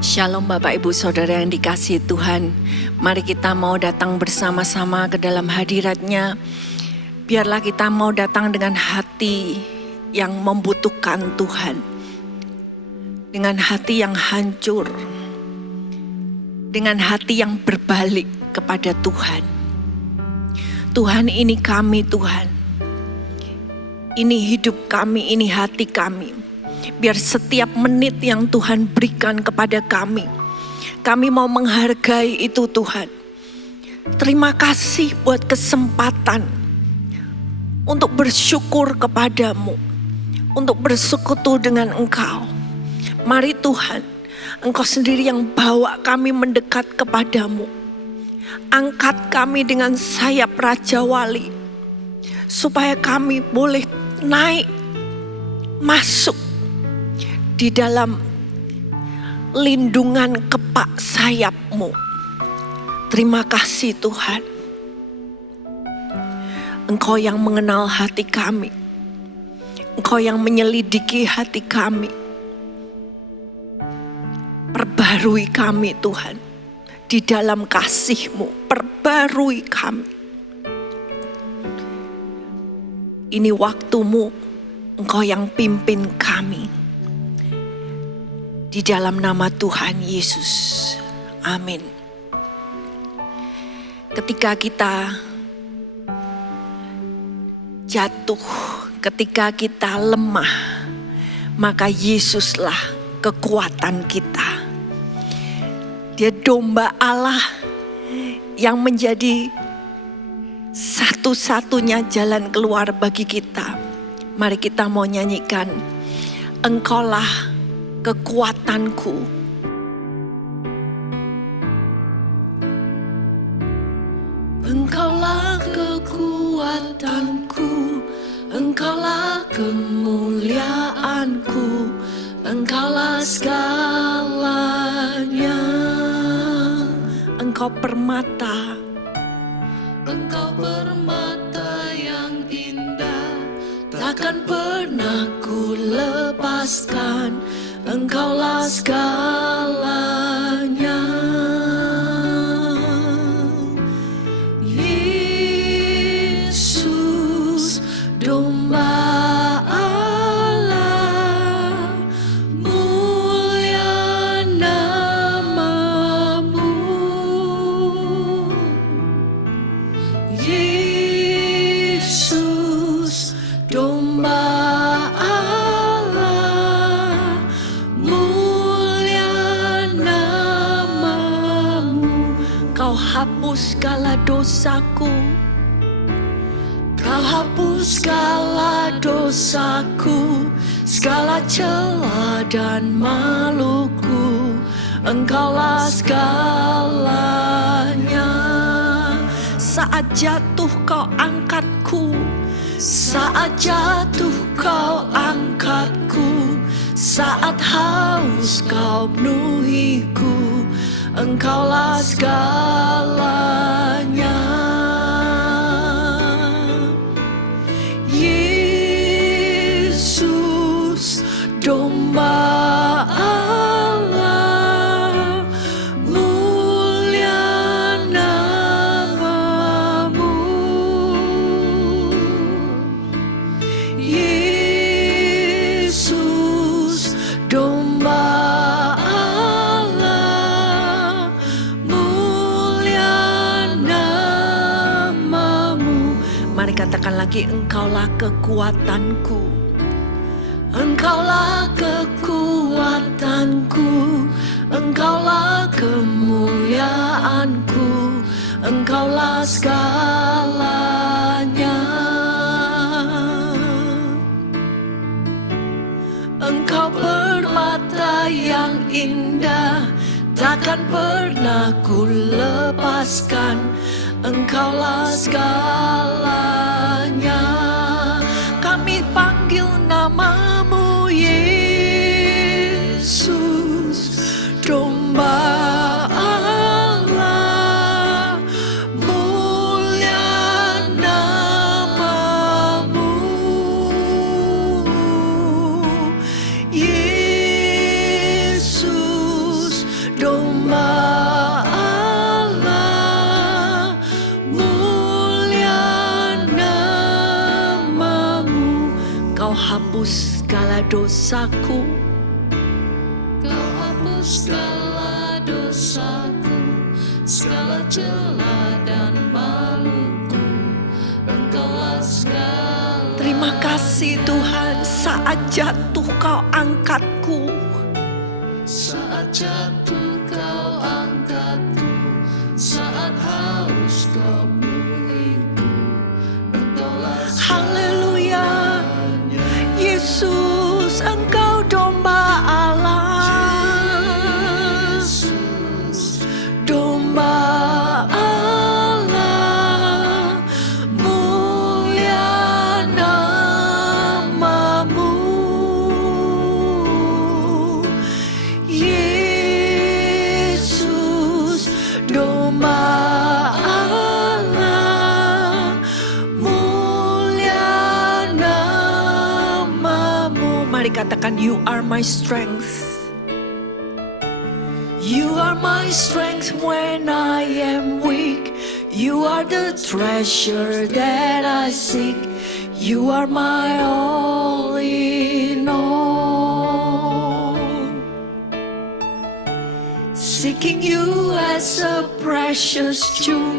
Shalom Bapak Ibu Saudara yang dikasihi Tuhan. Mari kita mau datang bersama-sama ke dalam hadirat-Nya. Biarlah kita mau datang dengan hati yang membutuhkan Tuhan. Dengan hati yang hancur. Dengan hati yang berbalik kepada Tuhan. Tuhan, ini kami Tuhan. Ini hidup kami, ini hati kami. Biar setiap menit yang Tuhan berikan kepada kami mau menghargai itu Tuhan. Terima kasih buat kesempatan untuk bersyukur kepadamu, untuk bersekutu dengan Engkau. Mari Tuhan, Engkau sendiri yang bawa kami mendekat kepadamu. Angkat kami dengan sayap Raja Wali, supaya kami boleh naik, masuk di dalam lindungan kepak sayap-Mu. Terima kasih Tuhan. Engkau yang mengenal hati kami. Engkau yang menyelidiki hati kami. Perbarui kami Tuhan. Di dalam kasih-Mu, perbarui kami. Ini waktu-Mu, Engkau yang pimpin kami. Di dalam nama Tuhan Yesus. Amin. Ketika kita jatuh, ketika kita lemah, maka Yesuslah kekuatan kita. Dia domba Allah yang menjadi satu-satunya jalan keluar bagi kita. Mari kita mau nyanyikan, Engkaulah kekuatanku. Engkaulah kekuatanku, Engkaulah kemuliaanku, Engkaulah segalanya. Engkau permata, Engkau permata yang indah, takkan pernah ku lepaskan. Engkaulah segalanya. Yesus, domba Allah, mulia nama-Mu. Yesus, domba hapus segala dosaku. Kau hapus segala dosaku, segala celah dan maluku. Engkaulah segalanya. Saat jatuh Kau angkatku, saat jatuh Kau angkatku, saat haus Kau penuhiku. Engkaulah segalanya. Yesus, domba Allah, mulia nama-Mu. Yesus, domba katakan lagi, Engkaulah kekuatanku. Engkaulah kekuatanku, Engkaulah kemuliaanku, Engkaulah segalanya. Engkau permata yang indah, takkan pernah ku lepaskan. Engkaulah segalanya. Kami panggil nama-Mu Yesus, domba Allah, mulia nama-Mu. Yesus, segala dosaku. Kau hapus segala dosaku, segala celah dan maluku. Engkaulah segala. Terima kasih Tuhan, saat jatuh kau angkatku. Saat jatuh kau angkatku, saat haus kau penuhiku. Engkaulah Haleluya, Yesus, Engkau domba Allah, domba Allah, mulia namamu, Yesus, domba Allah, mulia namamu. Mari katakan, you are my strength. You are my strength when I am weak. You are the treasure that I seek. You are my all in all. Seeking you as a precious jewel,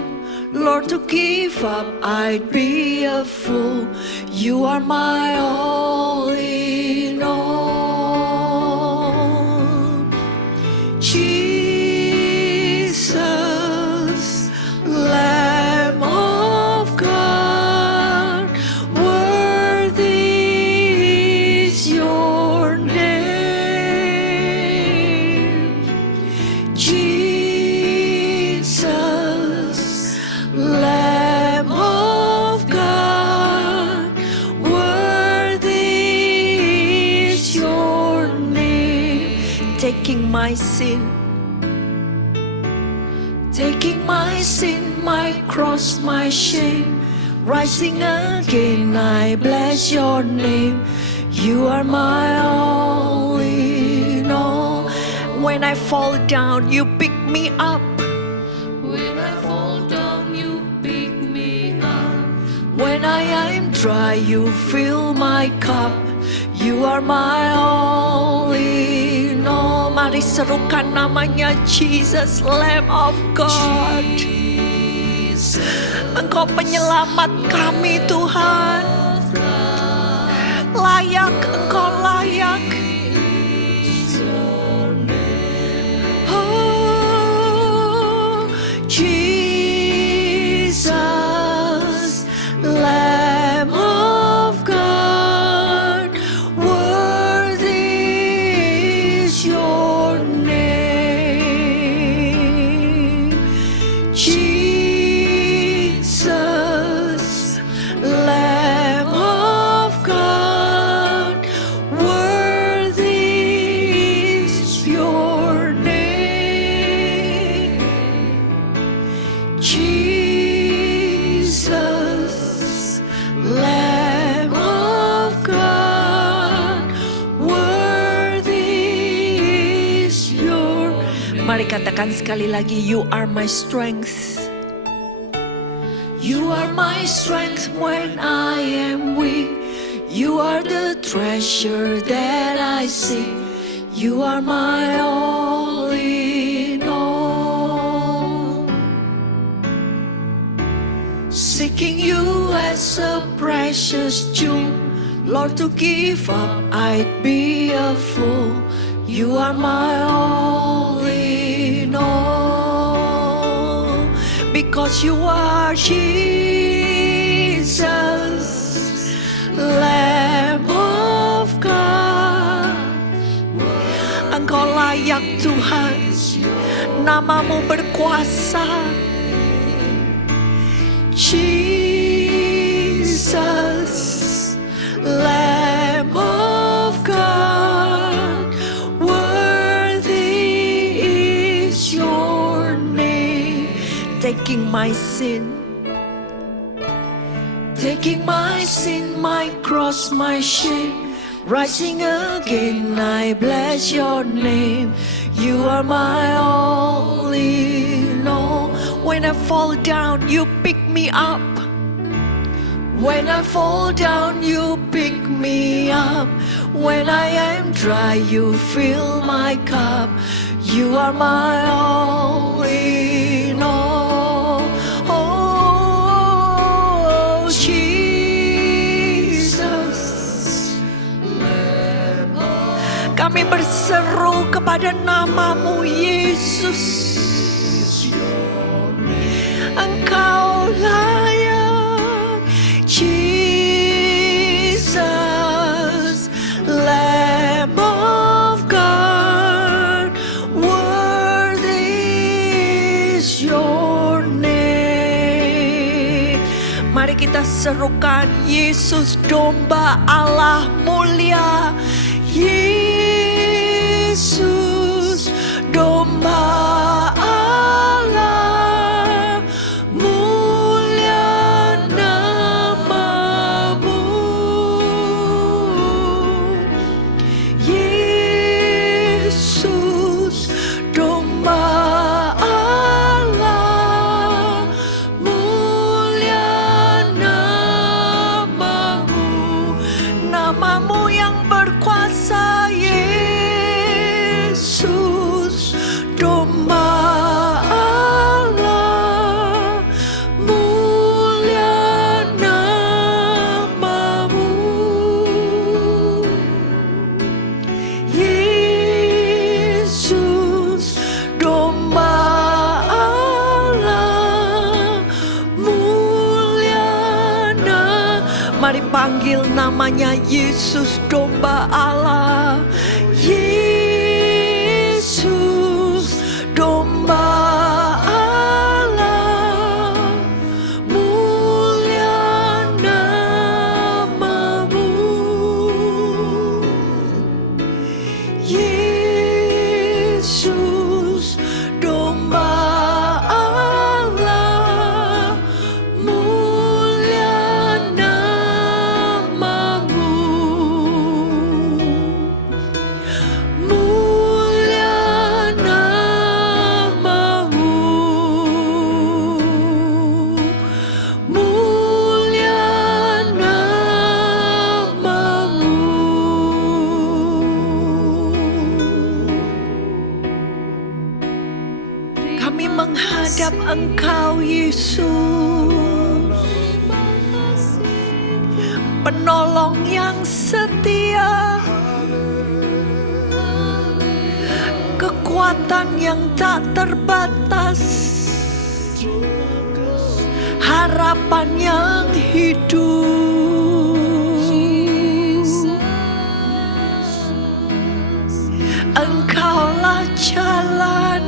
Lord, to give up I'd be a fool. You are my all in all. Jesus, Lamb of God, worthy is your name. Jesus, Lamb of God, worthy is your name. Taking my sin, my cross, my shame, rising again, I bless your name. You are my all in all. When I fall down, you pick me up. When I fall down, you pick me up. When I am dry, you fill my cup. You are my all in all. Mari serukan namanya, Jesus, Lamb of God. Engkau penyelamat kami, Tuhan. Layak, Engkau layak. Oh, Jesus, Lamb of God, worthy is your name. Jesus, Lamb of God, worthy is your name. Jesus, Lamb of God, worthy is your. Mari katakan sekali lagi, you are my strength. You are my strength when I am weak. You are the treasure that I seek. You are my all in all. Seeking you as a precious jewel, Lord, to give up I'd be a fool. You are my all in all. Because you are Jesus, Lamb of God. Engkau layak Tuhan, namamu berkuasa. Jesus, Lamb of God, worthy is your name. Taking my sin, my cross, my shame, rising again, I bless your name. You are my all in all. When I fall down, you pick me up. When I fall down, you pick me up. When I am dry, you fill my cup. You are my all in all. Oh, Jesus. Kami berseru kepada nama-Mu, Yesus. Engkau layak, Jesus, Lamb of God, worthy is your name. Mari kita serukan, Yesus domba Allah mulia, Yesus domba Allah mulia nama-Mu. Yesus domba Allah mulia nama-Mu. Nama-Mu yang berkuasa, Yesus domba Allah mulia nama-Mu. Yesus domba Allah mulia Mari panggil namanya, Yesus domba Allah, Yesus domba Allah mulia nama-Mu. Yesus domba Allah mulia nama-Mu. Mulia nama-Mu. Mulia nama-Mu. Kami menghadap Engkau, Yesus, penolong yang setia, kekuatan yang tak terbatas, harapan yang hidup. Engkaulah jalan,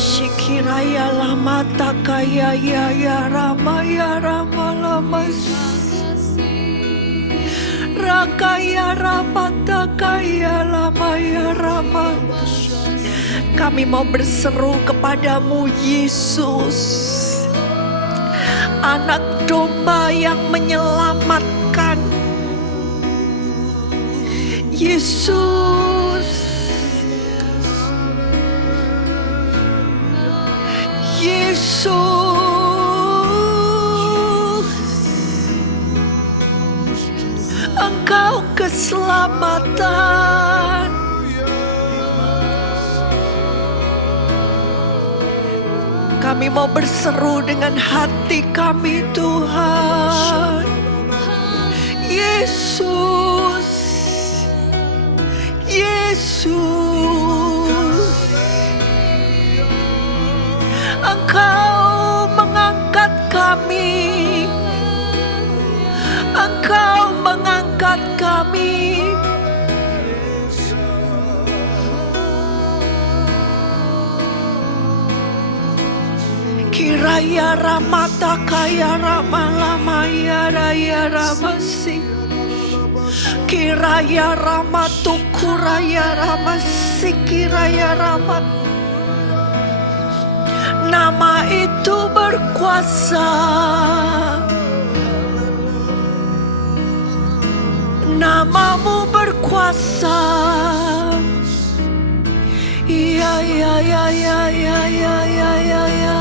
Shikiraya lama takaya ya rama lamas, Rakaya rapatakaya lama ya rama. Kami mau berseru kepadamu, Yesus, anak domba yang menyelamatkan. Yesus, Yesus, Engkau keselamatan. Kami mau berseru dengan hati kami, Tuhan. Yesus, Yesus, Engkau mengangkat kami, Engkau mengangkat kami. Kiraya ramata kaya ramalama ya raya ramasi, kiraya ramatukuraya ramasi, kiraya ramat. Nama itu berkuasa, namamu berkuasa. Ya ya ya ya ya ya ya ya ya.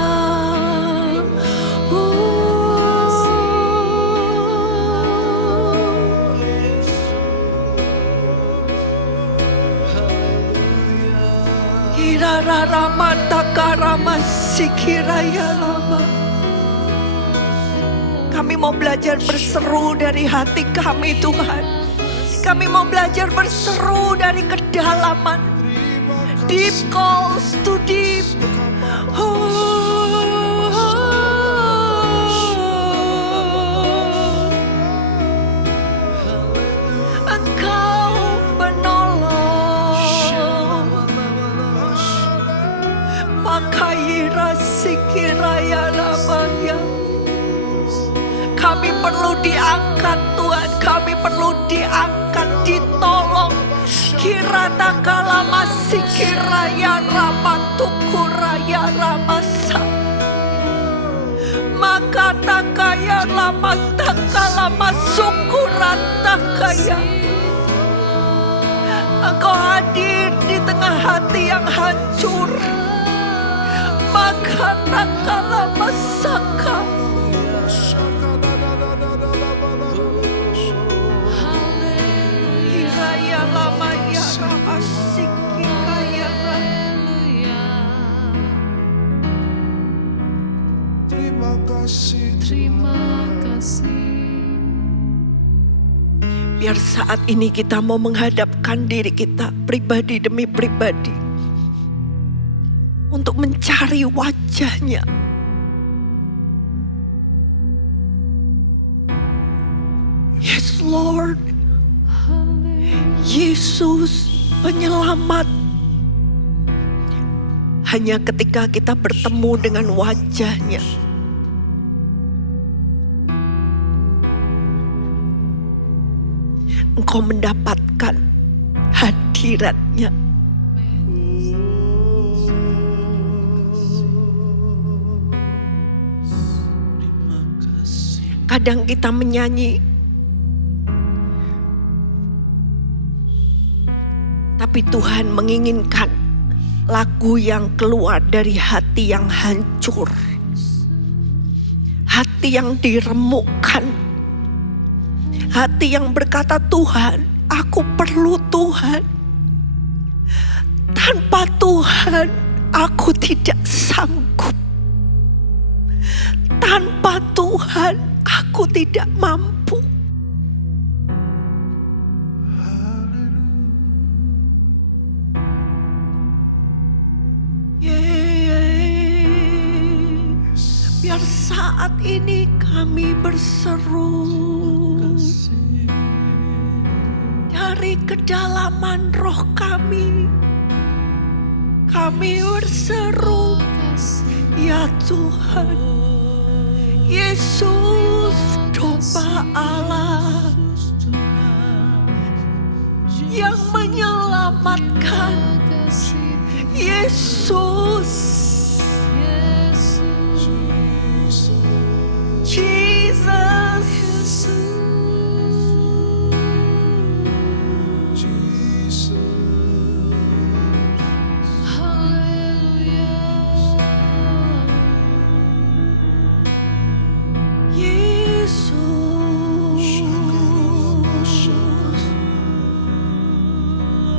Kira rama takarama sikira ya lama. Kami mau belajar berseru dari hati kami Tuhan. Kami mau belajar berseru dari kedalaman. Deep calls to deep. Engkau penolong. Makaira sikiraya namanya. Kami perlu diangkat Tuhan, kami perlu diangkat, ditolong. Kirata kalama sikiraya ramatukuraya ramasa. Maka takaya lama takalama sukurata kaya. Engkau hadir di tengah hati yang hancur. Maka takalama saka. Kiraya lama ya ramasiki kaya. Terima kasih. Biar saat ini kita mau menghadapkan diri kita pribadi demi pribadi untuk mencari wajahnya. Yes Lord, Yesus penyelamat. Hanya ketika kita bertemu dengan wajahnya, engkau mendapatkan hadiratnya. Kadang kita menyanyi, tapi Tuhan menginginkan lagu yang keluar dari hati yang hancur, hati yang diremukkan, hati yang berkata, Tuhan, aku perlu Tuhan. Tanpa Tuhan, aku tidak sanggup. Tanpa Tuhan, aku tidak mampu. Biar saat ini kami berseru dari kedalaman roh kami. Kami berseru, ya Tuhan, Yesus domba Allah yang menyelamatkan. Yesus, Jesus,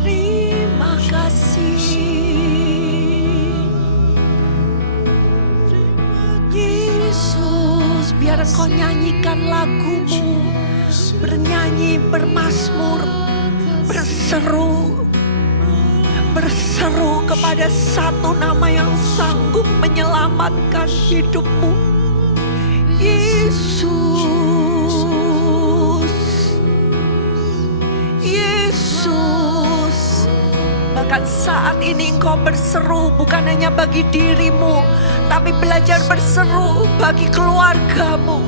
terima kasih. Yesus, biar Engkau nyanyikan lagumu, bernyanyi, bermazmur, berseru, berseru kepada satu nama yang sanggup menyelamatkan hidupmu. Yesus, Yesus. Bahkan saat ini Engkau berseru bukan hanya bagi dirimu, tapi belajar berseru bagi keluargamu,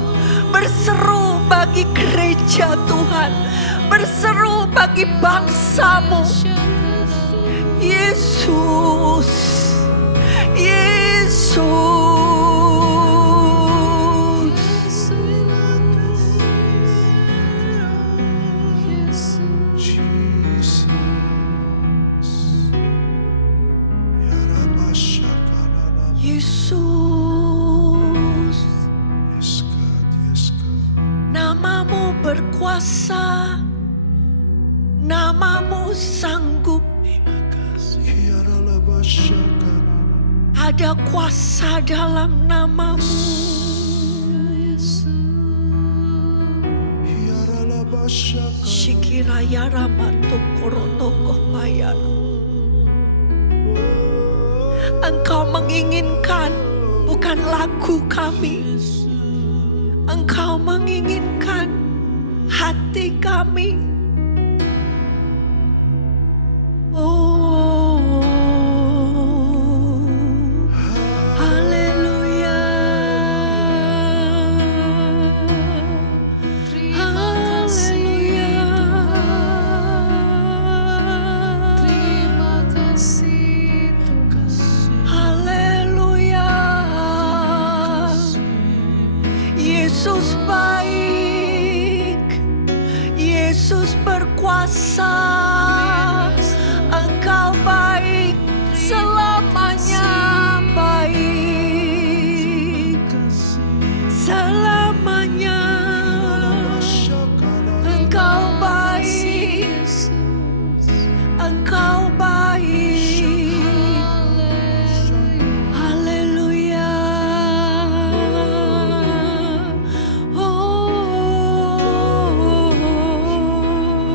berseru bagi gereja Tuhan, berseru bagi bangsamu. Yesus, Yesus. Yesus. Yes, God. Yes, God. Namamu berkuasa, namamu sanggup. Ada kuasa dalam namamu. Shikiraya ramato korotoko bayana. Engkau menginginkan bukan lagu kami. Engkau menginginkan hati kami. Oh, haleluya. Terima kasih Tuhan. Terima kasih Tuhan. Haleluya. Yesus baik, Yesus berkuasa. Engkau baik, selamanya baik, selamanya. Engkau baik, Engkau baik. Haleluya. Oh,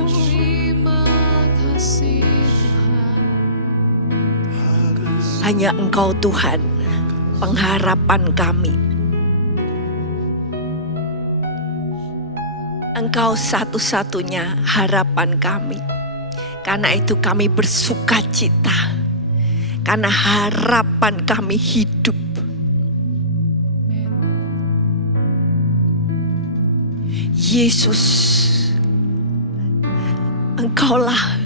Terima kasih Tuhan. hanya Engkau Tuhan, pengharapan kami. Engkau satu-satunya harapan kami. Karena itu kami bersuka cita. Karena harapan kami hidup. Yesus, Engkaulah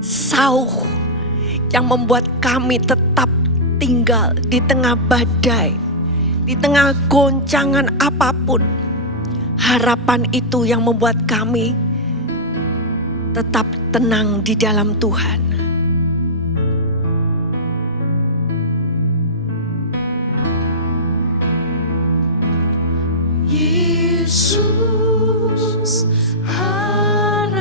sauh yang membuat kami tetap tinggal di tengah badai, di tengah goncangan apapun. Harapan itu yang membuat kami tetap tenang di dalam Tuhan. Yesus, harapan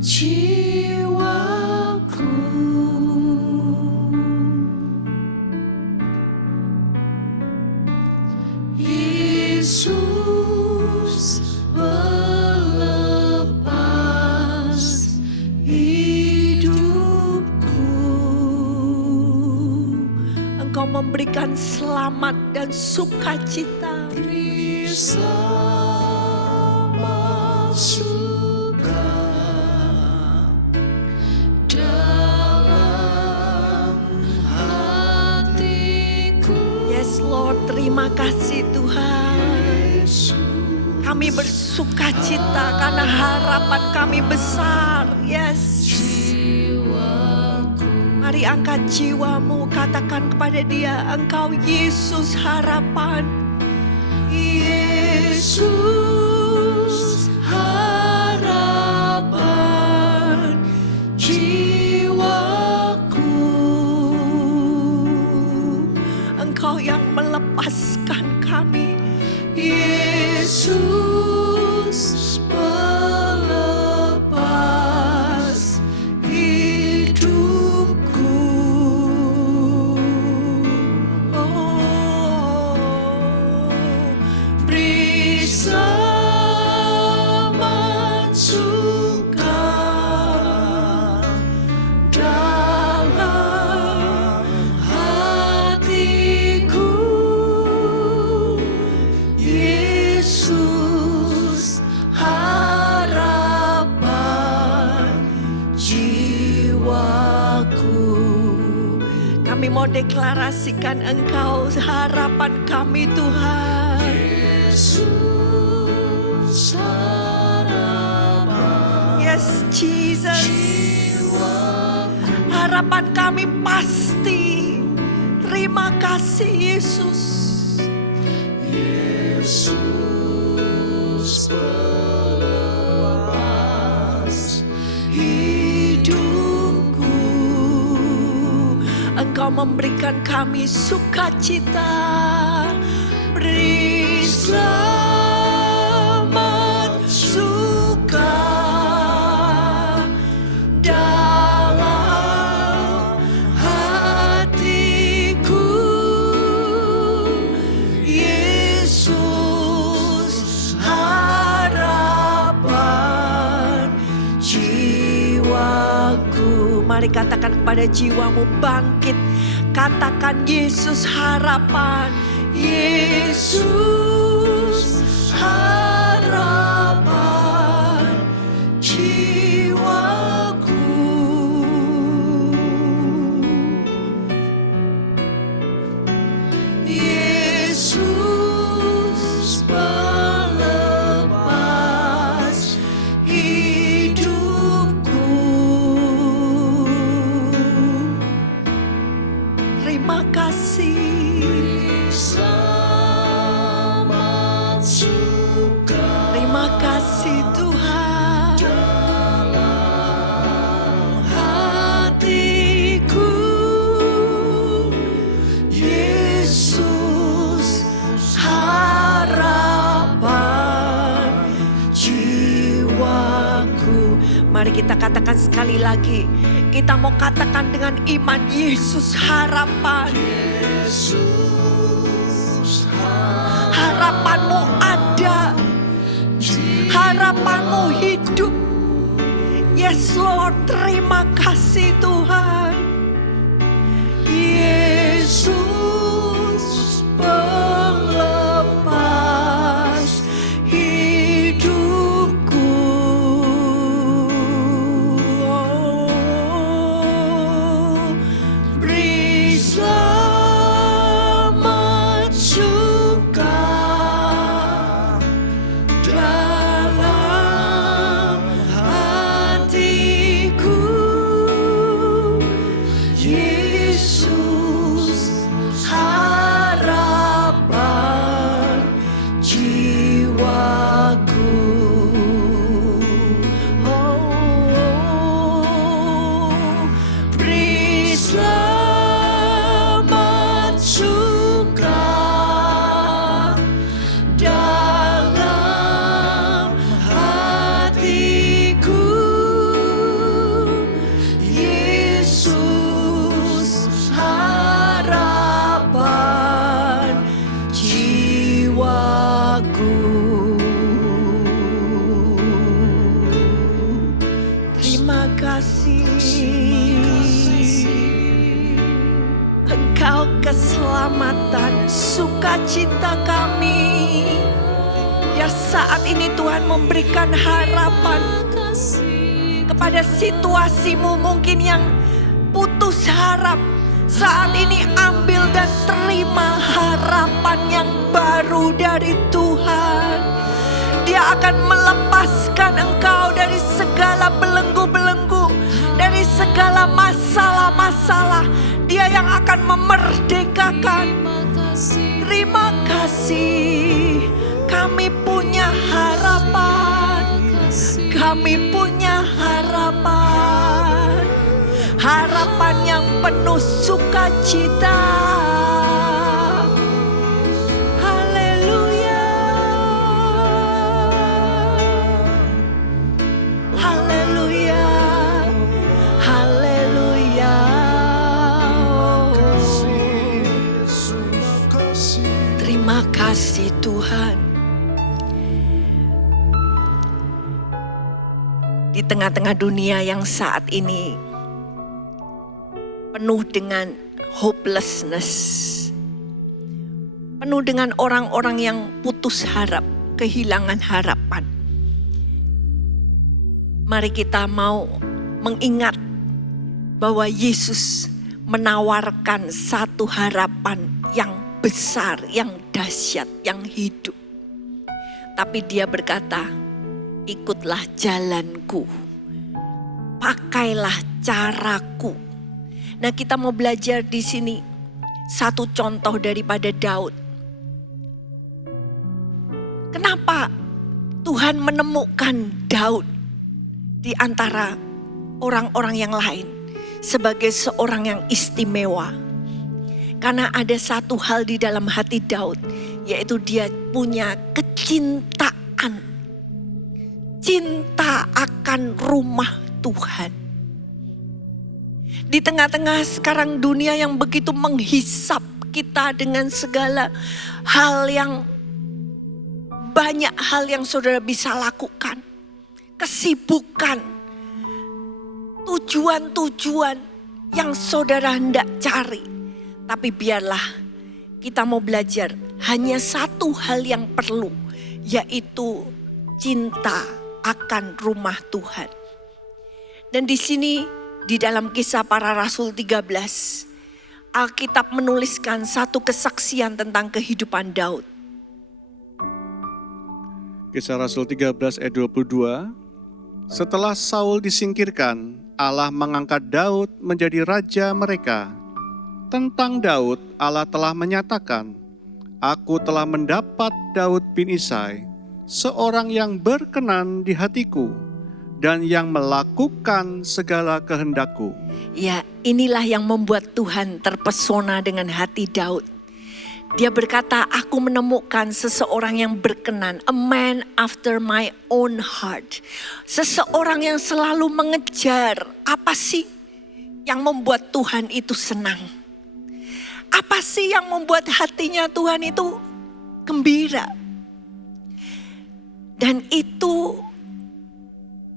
jiwaku. Yesus, pelepas hidupku. Engkau memberikan selamat dan sukacita. Beri selamat suka dalam hatiku. Yes Lord, terima kasih Tuhan. Kami bersukacita karena harapan kami besar. Yes. Mari angkat jiwamu, katakan kepada dia, Engkau Yesus harapan. Yesus, harapan jiwaku. Engkau yang melepaskan kami. Yesus, pelepas hidupku. Oh, Beri selamat suka dalam hatiku. Yesus, harapan jiwaku. kami mau deklarasikan Engkau harapan kami Tuhan. Yesus, harapan Yes Jesus. Harapan kami pasti. Terima kasih Yesus. Yesus, pelepas hidupku. Engkau memberikan kami sukacita. Beri selamat suka dalam hatiku, Yesus harapan jiwaku. Mari katakan kepada jiwamu, bangkit. Katakan Yesus harapan. Yesus harapan jiwaku. Yesus pelepas hidupku. Terima kasih. Selamat suka Terima kasih Tuhan. dalam Hatiku, Yesus harapan jiwaku. Mari kita katakan sekali lagi. Kita mau katakan dengan iman, Yesus harapan. Yesus Harapanmu ada. Harapanmu hidup. Yes Lord, terima kasih Tuhan. Yesus pelepas hidupku. Beri selamat suka dalam hatiku, Yesus harapan jiwaku. Beri selamat suka dalam hatiku, Yesus harapan jiwaku. Terima kasih. Engkau keselamatan, sukacita kami. Ya saat ini Tuhan memberikan harapan kepada situasimu mungkin yang putus harap. Saat ini ambil dan terima harapan yang baru dari Tuhan. Dia akan melepaskan engkau dari segala belenggu-belenggu, dari segala masalah-masalah. Dia yang akan memerdekakan. Terima kasih. Kami punya harapan. Kami punya harapan. Harapan yang penuh sukacita. Haleluya. Haleluya. Haleluya. Terima kasih Tuhan. Di tengah-tengah dunia yang saat ini penuh dengan hopelessness, penuh dengan orang-orang yang putus harap, kehilangan harapan. Mari kita mau mengingat bahwa Yesus menawarkan satu harapan yang besar, yang dahsyat, yang hidup. Tapi dia berkata, ikutlah jalanku, pakailah caraku. Nah, kita mau belajar di sini satu contoh daripada Daud. Kenapa Tuhan menemukan Daud di antara orang-orang yang lain sebagai seorang yang istimewa? Karena ada satu hal di dalam hati Daud, yaitu dia punya kecintaan. Cinta akan rumah Tuhan. Di tengah-tengah sekarang dunia yang begitu menghisap kita dengan segala hal yang banyak hal yang saudara bisa lakukan. Kesibukan, tujuan-tujuan yang saudara hendak cari. Tapi biarlah kita mau belajar hanya satu hal yang perlu, yaitu cinta akan rumah Tuhan. Dan di sini di dalam Kisah Para Rasul 13, Alkitab menuliskan satu kesaksian tentang kehidupan Daud. Kisah Rasul 13 ayat 22. Setelah Saul disingkirkan, Allah mengangkat Daud menjadi raja mereka. Tentang Daud, Allah telah menyatakan, Aku telah mendapat Daud bin Isai, seorang yang berkenan di hatiku, dan yang melakukan segala kehendakku. Ya, inilah yang membuat Tuhan terpesona dengan hati Daud. Dia berkata, aku menemukan seseorang yang berkenan, a man after my own heart. Seseorang yang selalu mengejar, apa sih yang membuat Tuhan itu senang? Apa sih yang membuat hatinya Tuhan itu gembira? Dan itu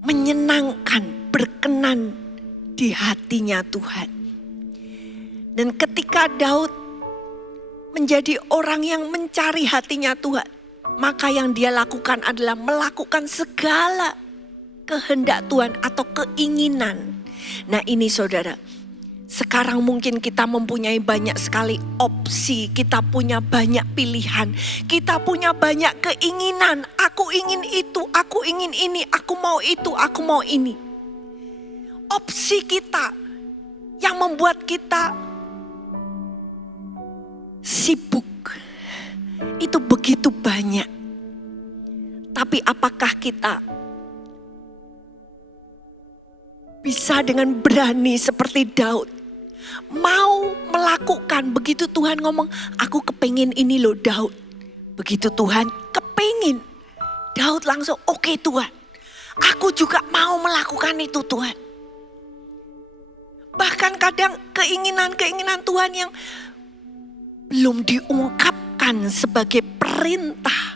menyenangkan, berkenan di hatinya Tuhan. Dan ketika Daud menjadi orang yang mencari hatinya Tuhan, maka yang dia lakukan adalah melakukan segala kehendak Tuhan atau keinginan. Nah ini saudara, sekarang mungkin kita mempunyai banyak sekali opsi, kita punya banyak pilihan, kita punya banyak keinginan. Aku ingin itu, aku ingin ini, aku mau itu, aku mau ini. Opsi kita yang membuat kita sibuk itu begitu banyak. Tapi apakah kita bisa dengan berani seperti Daud mau melakukan? Begitu Tuhan ngomong, aku kepingin ini loh Daud. Begitu Tuhan kepingin, Daud langsung oke Tuhan, aku juga mau melakukan itu Tuhan. Bahkan kadang keinginan-keinginan Tuhan yang belum diungkapkan sebagai perintah,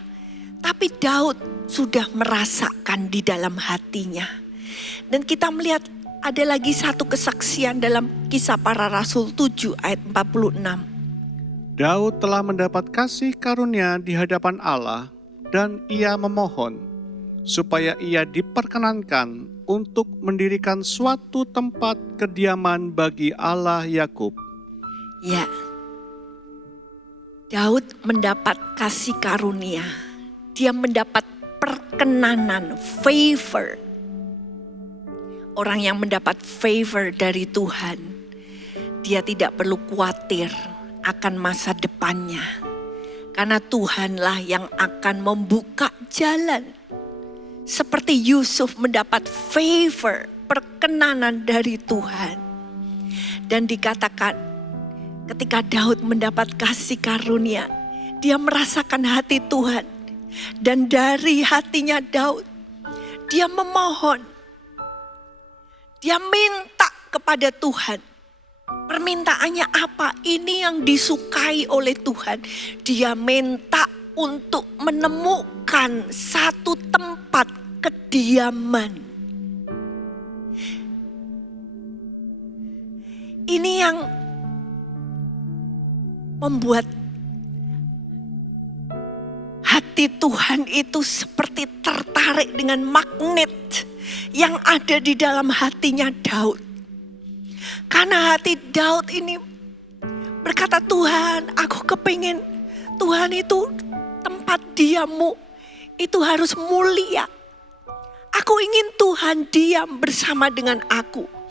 tapi Daud sudah merasakan di dalam hatinya. Dan kita melihat ada lagi satu kesaksian dalam Kisah Para Rasul 7 ayat 46. Daud telah mendapat kasih karunia di hadapan Allah dan ia memohon supaya ia diperkenankan untuk mendirikan suatu tempat kediaman bagi Allah Yakub. Ya, Daud mendapat kasih karunia. Dia mendapat perkenanan, favor. Orang yang mendapat favor dari Tuhan, dia tidak perlu khawatir akan masa depannya. Karena Tuhanlah yang akan membuka jalan. Seperti Yusuf mendapat favor, perkenanan dari Tuhan. Dan dikatakan ketika Daud mendapat kasih karunia, dia merasakan hati Tuhan. Dan dari hatinya Daud, dia memohon. Dia minta kepada Tuhan. Permintaannya apa? Ini yang disukai oleh Tuhan. Dia minta untuk menemukan satu tempat kediaman. Ini yang membuat hati Tuhan itu seperti tertarik dengan magnet yang ada di dalam hatinya Daud. Karena hati Daud ini berkata, Tuhan, aku kepingin Tuhan itu tempat diammu itu harus mulia. Aku ingin Tuhan diam bersama dengan aku.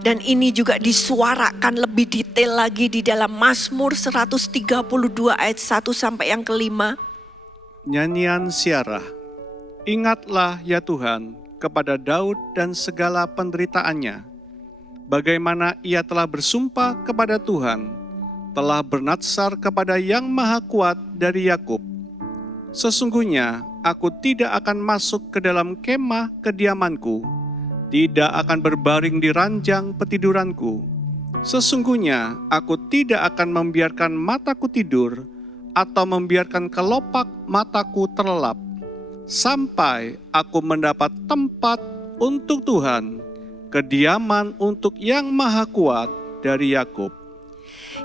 Dan ini juga disuarakan lebih detail lagi di dalam Mazmur 132 ayat 1 sampai yang kelima. Nyanyian Siarah. Ingatlah ya Tuhan kepada Daud dan segala penderitaannya. Bagaimana ia telah bersumpah kepada Tuhan, telah bernatsar kepada Yang Maha Kuat dari Yakub, sesungguhnya aku tidak akan masuk ke dalam kemah kediamanku, tidak akan berbaring di ranjang petiduranku. Sesungguhnya aku tidak akan membiarkan mataku tidur atau membiarkan kelopak mataku terlelap, sampai aku mendapat tempat untuk Tuhan, kediaman untuk Yang Maha Kuat dari Yakub.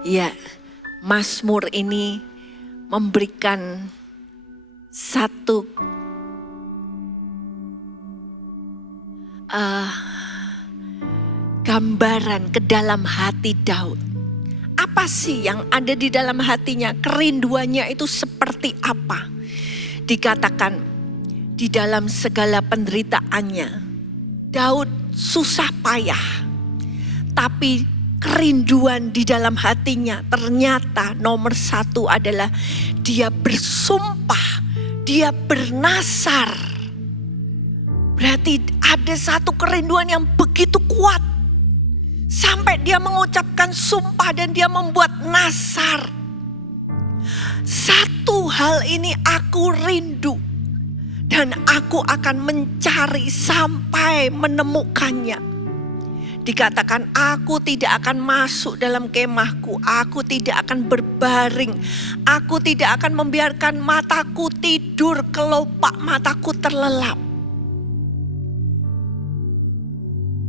Ya, Mazmur ini memberikan satu gambaran ke dalam hati Daud. Apa sih yang ada di dalam hatinya? Kerinduannya itu seperti apa? Dikatakan di dalam segala penderitaannya, Daud susah payah, tapi kerinduan di dalam hatinya ternyata nomor satu adalah dia bersumpah, dia bernasar. Berarti ada satu kerinduan yang begitu kuat sampai dia mengucapkan sumpah dan dia membuat nasar. Satu hal ini aku rindu dan aku akan mencari sampai menemukannya. Dikatakan aku tidak akan masuk dalam kemahku, aku tidak akan berbaring, aku tidak akan membiarkan mataku tidur, kelopak mataku terlelap.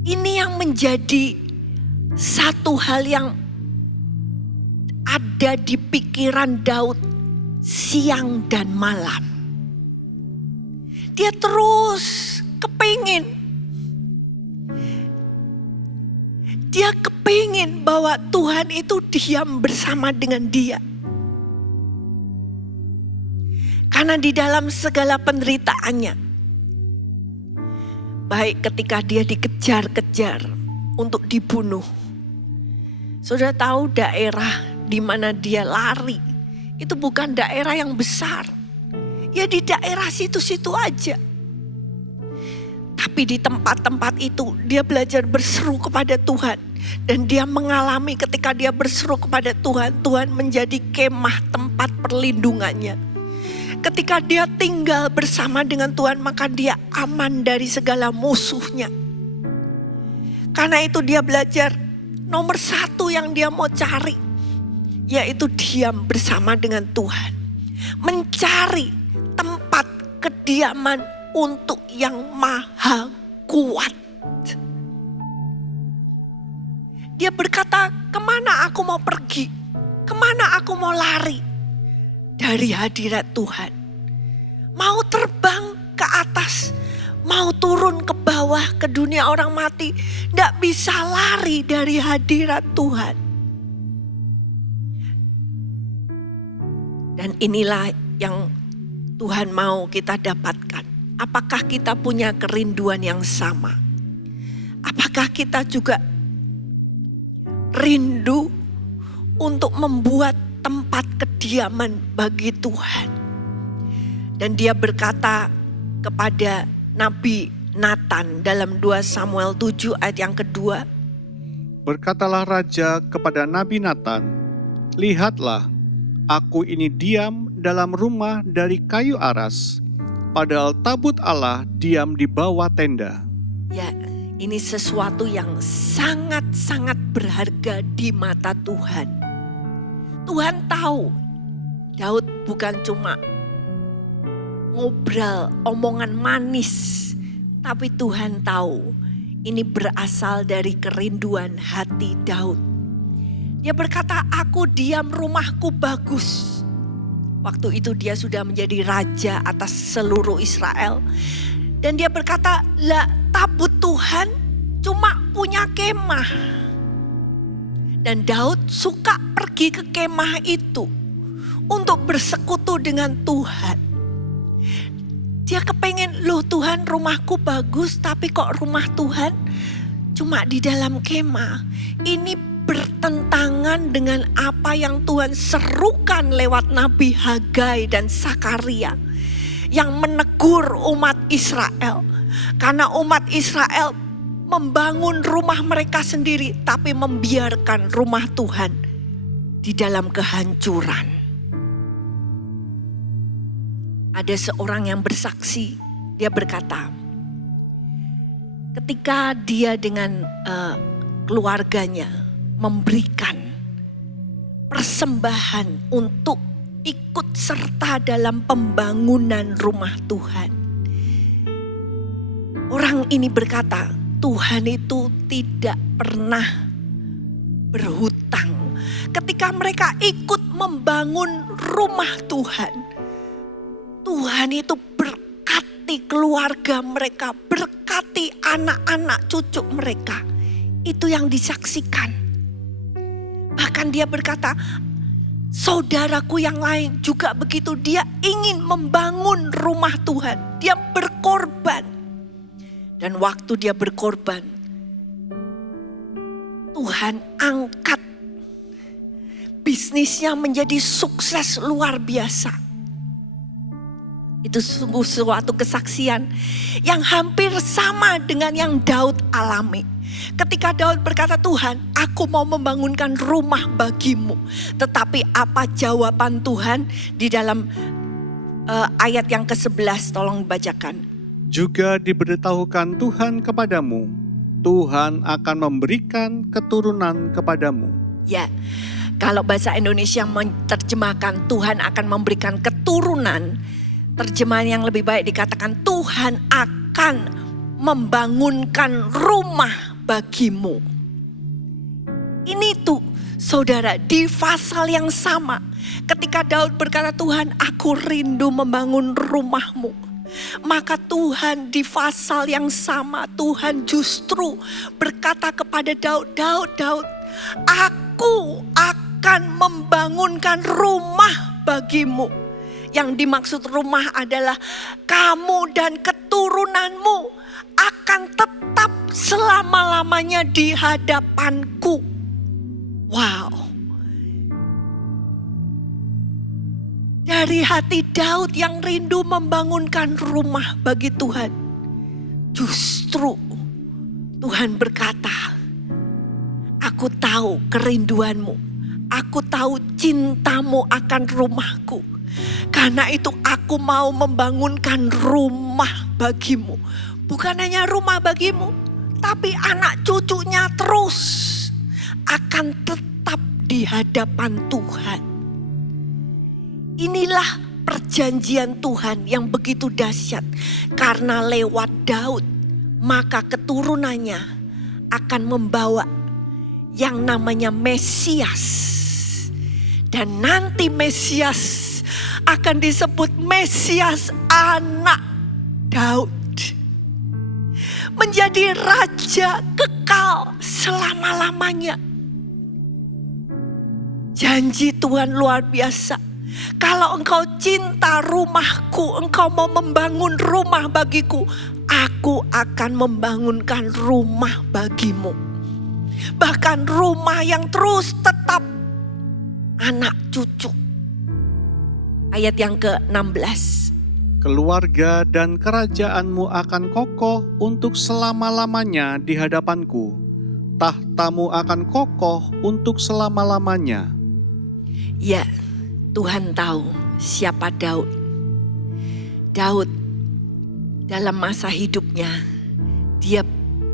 Ini yang menjadi satu hal yang ada di pikiran Daud siang dan malam. Dia terus kepingin. Dia kepingin bahwa Tuhan itu diam bersama dengan dia. Karena di dalam segala penderitaannya, baik ketika dia dikejar-kejar untuk dibunuh. Saudara tahu daerah di mana dia lari, itu bukan daerah yang besar. Ya di daerah situ-situ aja. Tapi di tempat-tempat itu dia belajar berseru kepada Tuhan. Dan dia mengalami ketika dia berseru kepada Tuhan, Tuhan menjadi kemah tempat perlindungannya. Ketika dia tinggal bersama dengan Tuhan, maka dia aman dari segala musuhnya. Karena itu dia belajar nomor satu yang dia mau cari, yaitu diam bersama dengan Tuhan. Mencari tempat kediaman untuk Yang Maha Kuat. Dia berkata, kemana aku mau pergi? Kemana aku mau lari? Dari hadirat Tuhan. Mau terbang ke atas, mau turun ke bawah ke dunia orang mati. Tidak bisa lari dari hadirat Tuhan. Dan inilah yang Tuhan mau kita dapatkan. Apakah kita punya kerinduan yang sama? Apakah kita juga rindu untuk membuat tempat kediaman bagi Tuhan? Dan dia berkata kepada Nabi Natan dalam 2 Samuel 7 ayat yang kedua. Berkatalah raja kepada Nabi Natan, lihatlah, aku ini diam dalam rumah dari kayu aras, padahal tabut Allah diam di bawah tenda. Ya, ini sesuatu yang sangat-sangat berharga di mata Tuhan. Tuhan tahu Daud bukan cuma ngobrol, omongan manis. Tapi Tuhan tahu ini berasal dari kerinduan hati Daud. Dia berkata, aku diam rumahku bagus. Waktu itu dia sudah menjadi raja atas seluruh Israel. Dan dia berkata, lah tabut Tuhan cuma punya kemah. Dan Daud suka pergi ke kemah itu untuk bersekutu dengan Tuhan. Dia kepengen, loh Tuhan rumahku bagus tapi kok rumah Tuhan cuma di dalam kemah. Ini bertentangan dengan apa yang Tuhan serukan lewat Nabi Hagai dan Sakaria. Yang menegur umat Israel. Karena umat Israel membangun rumah mereka sendiri tapi membiarkan rumah Tuhan di dalam kehancuran. Ada seorang yang bersaksi, dia berkata, ketika dia dengan keluarganya memberikan persembahan untuk ikut serta dalam pembangunan rumah Tuhan. Orang ini berkata, Tuhan itu tidak pernah berhutang. Ketika mereka ikut membangun rumah Tuhan, Tuhan itu berkati keluarga mereka, berkati anak-anak cucu mereka. Itu yang disaksikan. Bahkan dia berkata, saudaraku yang lain juga begitu, dia ingin membangun rumah Tuhan. Dia berkorban. Dan waktu dia berkorban, Tuhan angkat bisnisnya menjadi sukses luar biasa. Itu sungguh suatu kesaksian yang hampir sama dengan yang Daud alami. Ketika Daud berkata, Tuhan, aku mau membangunkan rumah bagimu. Tetapi apa jawaban Tuhan di dalam ayat yang ke-11, tolong bacakan. Juga diberitahukan Tuhan kepadamu, Tuhan akan memberikan keturunan kepadamu. Ya, kalau bahasa Indonesia menerjemahkan Tuhan akan memberikan keturunan, terjemahan yang lebih baik dikatakan Tuhan akan membangunkan rumah bagimu. Ini tuh saudara, di pasal yang sama ketika Daud berkata, Tuhan aku rindu membangun rumahmu. Maka Tuhan di pasal yang sama, Tuhan justru berkata kepada Daud, Daud, aku akan membangunkan rumah bagimu. Yang dimaksud rumah adalah kamu dan keturunanmu akan tetap selama-lamanya di hadapanku. Wow. Dari hati Daud yang rindu membangunkan rumah bagi Tuhan. Justru Tuhan berkata, aku tahu kerinduanmu. Aku tahu cintamu akan rumahku. Karena itu aku mau membangunkan rumah bagimu. Bukan hanya rumah bagimu, tapi anak cucunya terus akan tetap di hadapan Tuhan. Inilah perjanjian Tuhan yang begitu dahsyat. Karena lewat Daud, maka keturunannya akan membawa yang namanya Mesias. Dan nanti Mesias akan disebut Mesias anak Daud. Menjadi raja kekal selama-lamanya. Janji Tuhan luar biasa. Kalau engkau cinta rumahku, engkau mau membangun rumah bagiku, aku akan membangunkan rumah bagimu. Bahkan rumah yang terus tetap anak cucu. Ayat yang ke-16. Keluarga dan kerajaanmu akan kokoh untuk selama-lamanya di hadapanku. Tahtamu akan kokoh untuk selama-lamanya. Ya, Tuhan tahu siapa Daud. Daud dalam masa hidupnya, dia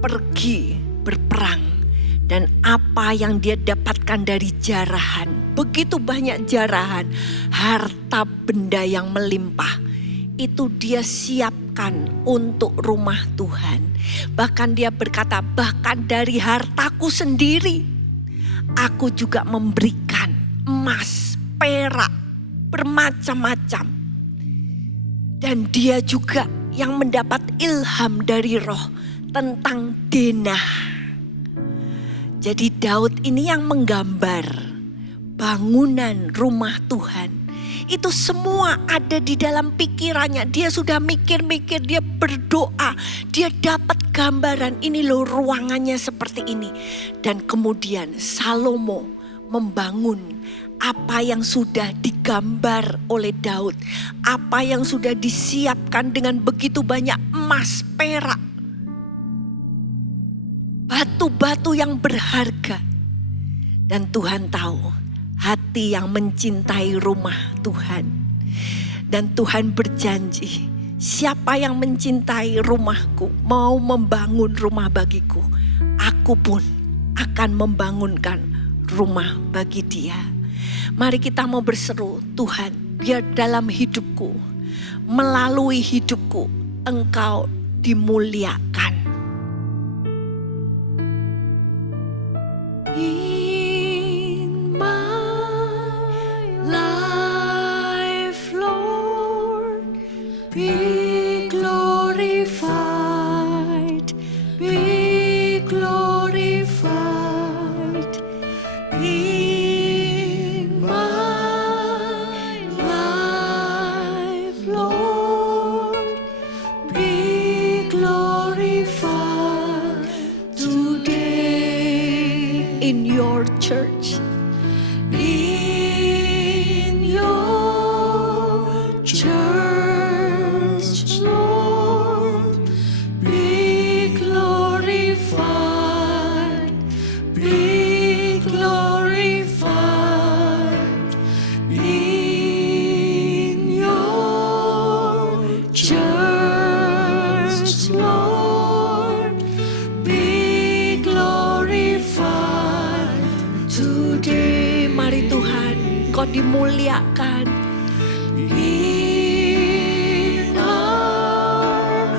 pergi berperang. Dan apa yang dia dapatkan dari jarahan, begitu banyak jarahan, harta benda yang melimpah. Itu dia siapkan untuk rumah Tuhan. Bahkan dia berkata, bahkan dari hartaku sendiri, aku juga memberikan emas, perak, bermacam-macam. Dan dia juga yang mendapat ilham dari Roh tentang denah. Jadi Daud ini yang menggambar bangunan rumah Tuhan. Itu semua ada di dalam pikirannya. Dia sudah mikir-mikir, dia berdoa. Dia dapat gambaran, ini loh ruangannya seperti ini. Dan kemudian Salomo membangun apa yang sudah digambar oleh Daud. Apa yang sudah disiapkan dengan begitu banyak emas, perak. Batu-batu yang berharga. Dan Tuhan tahu hati yang mencintai rumah Tuhan. Dan Tuhan berjanji, siapa yang mencintai rumahku, mau membangun rumah bagiku, aku pun akan membangunkan rumah bagi dia. Mari kita mau berseru, Tuhan, biar dalam hidupku, melalui hidupku, Engkau dimuliakan. In my life, Lord, be glorified, be glorified. In my life, Lord, be glorified today. In your church, In your church, Lord, be glorified, be glorified. In your church, Lord, be glorified today. mari Tuhan, Engkau dimuliakan. In our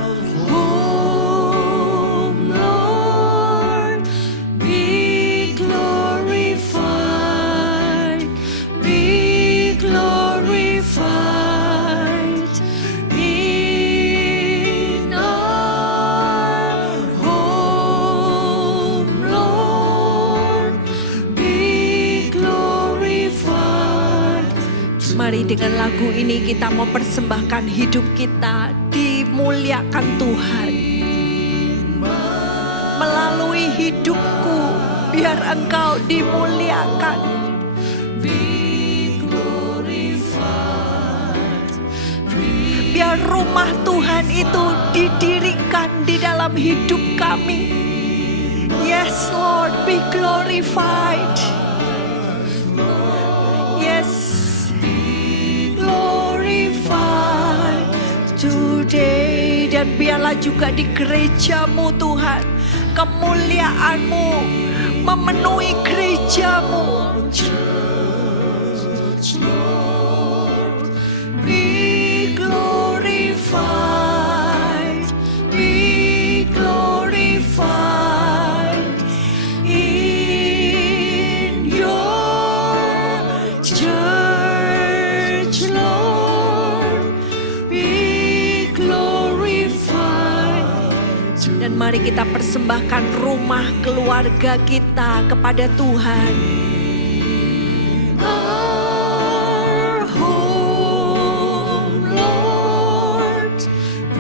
home, Lord, be glorified, be glorified. In our home, Lord, be glorified. Mari dengan lagu ini kita mau persembahkan hidup kita dimuliakan Tuhan. Melalui hidupku, biar Engkau dimuliakan. Biar rumah Tuhan itu didirikan di dalam hidup kami. Yes Lord, be glorified. Yes, glorified today. Dan biarlah juga di gerejamu Tuhan, kemuliaan-Mu memenuhi gerejamu. Be glorified, be glorified. In your church, Lord, be glorified. Dan mari kita persembahkan rumah keluarga kita kepada Tuhan. Our home, Lord,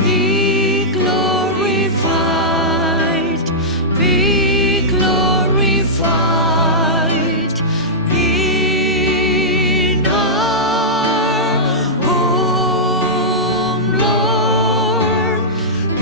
be glorified, be glorified. In our home, Lord,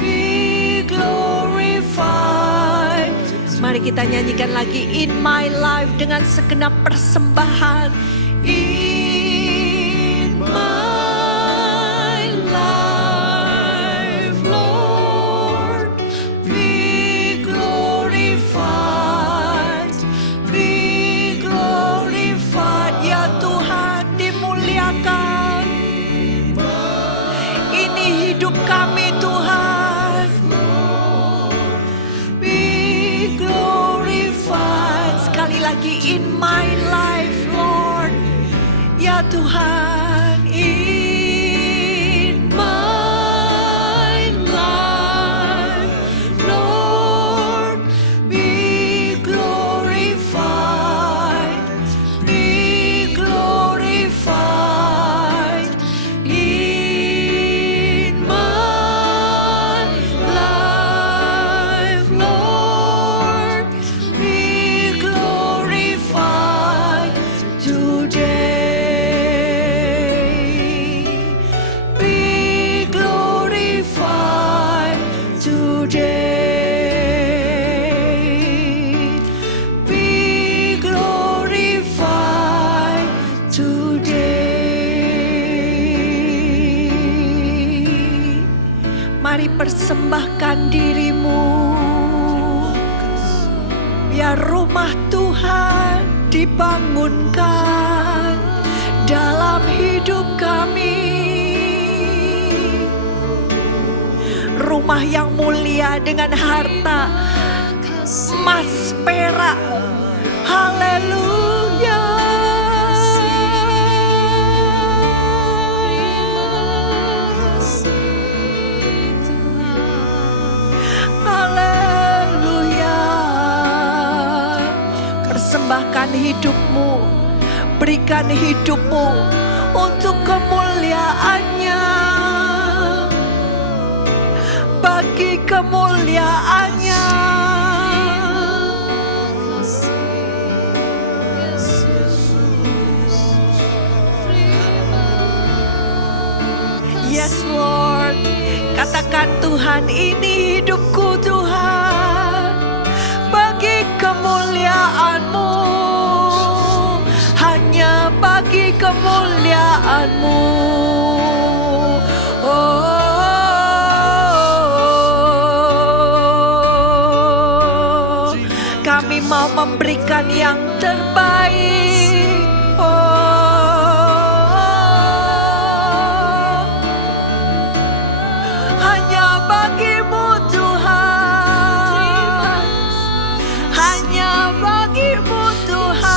be glorified. Mari kita nyanyikan lagi In My Life dengan segenap persembahan. In my life, Lord, be glorified, be glorified. Ya Tuhan, dimuliakan. Ini hidup kami Tuhan. Be glorified. Sekali lagi in my life Lord. Ya Tuhan, In my life, Lord, be glorified, be glorified. In my life, Lord, be glorified today. mari persembahkan dirimu. Biar rumah Tuhan dibangunkan dalam hidup kami. Rumah yang mulia dengan harta emas perak. Haleluya. Haleluya. Persembahkan hidupmu, berikan hidupmu untuk kemuliaannya, bagi kemuliaannya. Yes Lord, katakan Tuhan, ini hidupku Tuhan, bagi kemuliaan-Mu, hanya bagi kemuliaan-Mu. Oh, kami mau memberikan yang terbaik. Hanya bagimu Tuhan, hanya bagimu Tuhan.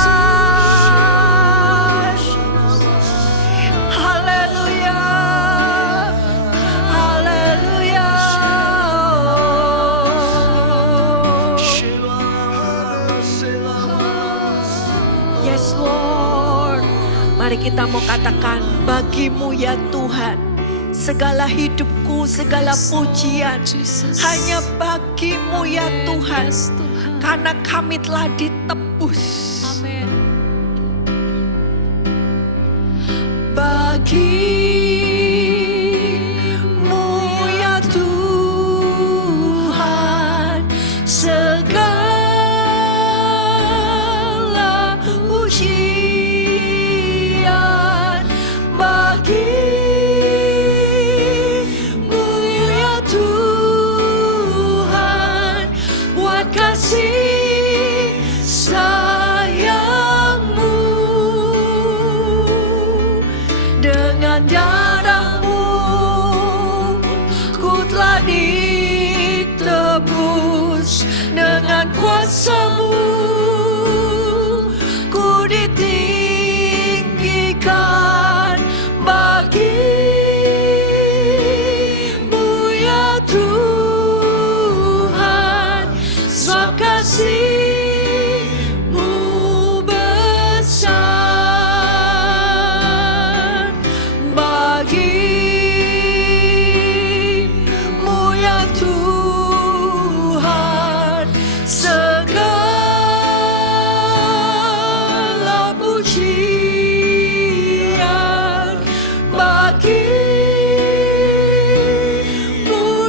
Haleluya, haleluya. Yes Lord, mari kita mau katakan, bagimu ya Tuhan, segala hidupku, segala pujian hanya bagimu ya Tuhan, karena kami telah ditebus. Amin. Bagimu ya Tuhan, segala pujian. Bagimu ya Tuhan, buat kasih sayang-Mu. Dengan darah-Mu ku telah ditebus, dengan kuasa-Mu ku ditinggikan. Bagimu ya Tuhan, sebab kasih-Mu besar. Bagimu ya Tuhan, segala pujian. Bagimu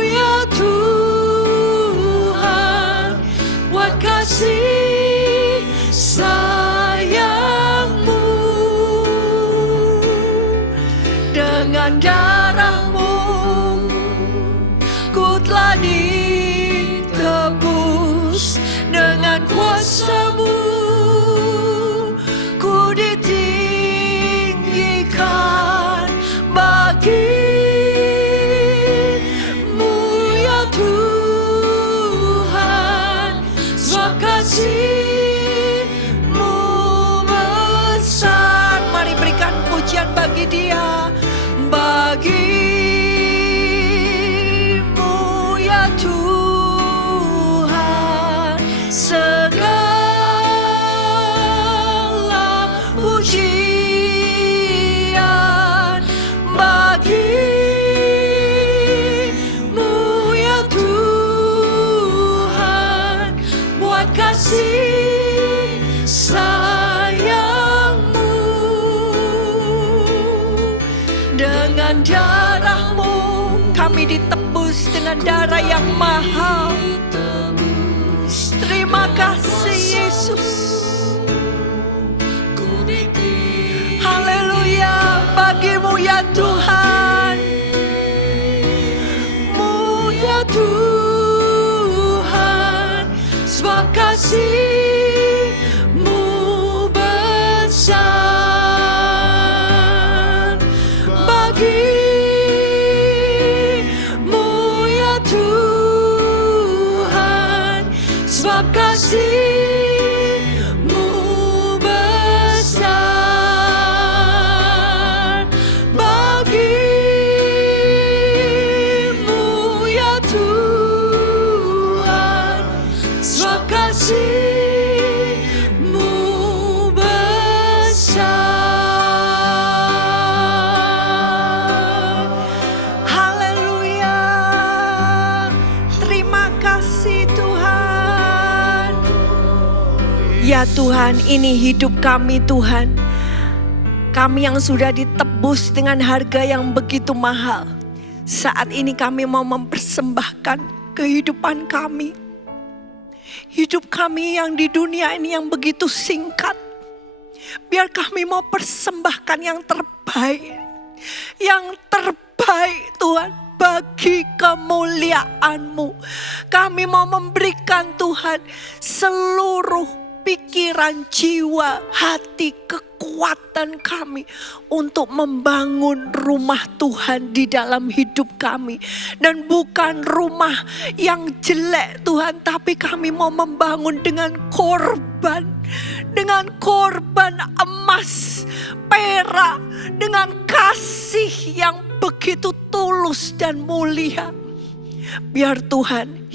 ya Tuhan, buat kasih sayang-Mu. Dengan darah-Mu ku telah ditebus, dengan kuasa-Mu ku ditinggikan. Bagimu ya Tuhan, sebab kasih-Mu besar. Mari berikan pujian bagi Dia. Bagimu ya Tuhan, segala pujian. Bagimu ya Tuhan, buat kasih sayang-Mu. Dengan darah-Mu kami ditebus, dengan darah yang mahal. Terima kasih Yesus. Haleluya, bagimu ya Tuhan, mu Ya Tuhan, ini hidup kami Tuhan. Kami yang sudah ditebus dengan harga yang begitu mahal. Saat ini kami mau mempersembahkan kehidupan kami. Hidup kami yang di dunia ini yang begitu singkat. Biar kami mau persembahkan yang terbaik. Yang terbaik Tuhan bagi kemuliaan-Mu. Kami mau memberikan Tuhan seluruh pikiran, jiwa, hati, kekuatan kami untuk membangun rumah Tuhan di dalam hidup kami. Dan bukan rumah yang jelek Tuhan, tapi kami mau membangun dengan korban. Dengan korban emas, perak, dengan kasih yang begitu tulus dan mulia. Biar Tuhan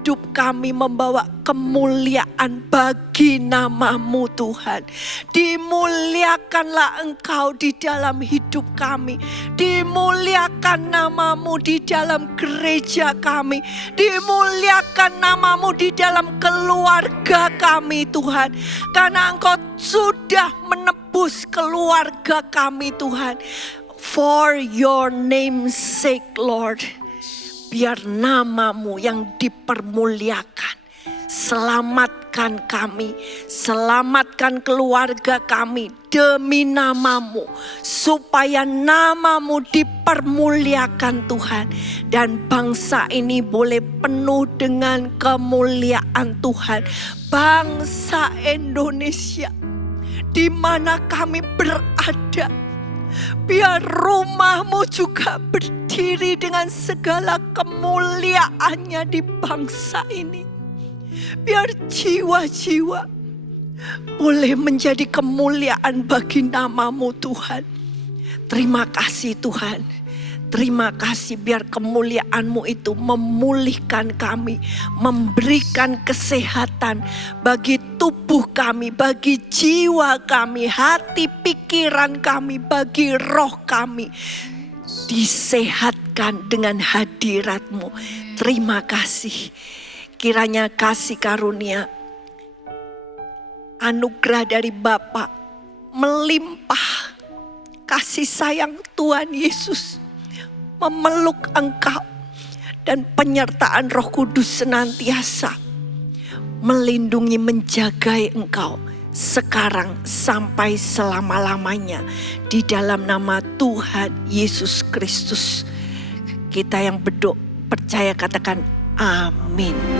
hidup kami membawa kemuliaan bagi nama-Mu Tuhan. Dimuliakanlah Engkau di dalam hidup kami. Dimuliakan nama-Mu di dalam gereja kami. Dimuliakan nama-Mu di dalam keluarga kami Tuhan. Karena Engkau sudah menebus keluarga kami Tuhan. For your name's sake Lord. Biar nama-Mu yang dipermuliakan. Selamatkan kami, selamatkan keluarga kami demi nama-Mu. Supaya nama-Mu dipermuliakan Tuhan. Dan bangsa ini boleh penuh dengan kemuliaan Tuhan. Bangsa Indonesia, di mana kami berada. Biar rumah-Mu juga berdiri dengan segala kemuliaannya di bangsa ini. Biar jiwa-jiwa boleh menjadi kemuliaan bagi nama-Mu Tuhan. Terima kasih Tuhan. Terima kasih biar kemuliaan-Mu itu memulihkan kami. Memberikan kesehatan bagi tubuh kami, bagi jiwa kami, hati pikiran kami, bagi roh kami. Disehatkan dengan hadirat-Mu. Terima kasih. Kiranya kasih karunia, anugerah dari Bapa melimpah. Kasih sayang Tuhan Yesus memeluk Engkau. Dan penyertaan Roh Kudus senantiasa melindungi, menjagai Engkau. Sekarang sampai selama-lamanya. Di dalam nama Tuhan Yesus Kristus. Kita yang berdoa percaya katakan amin.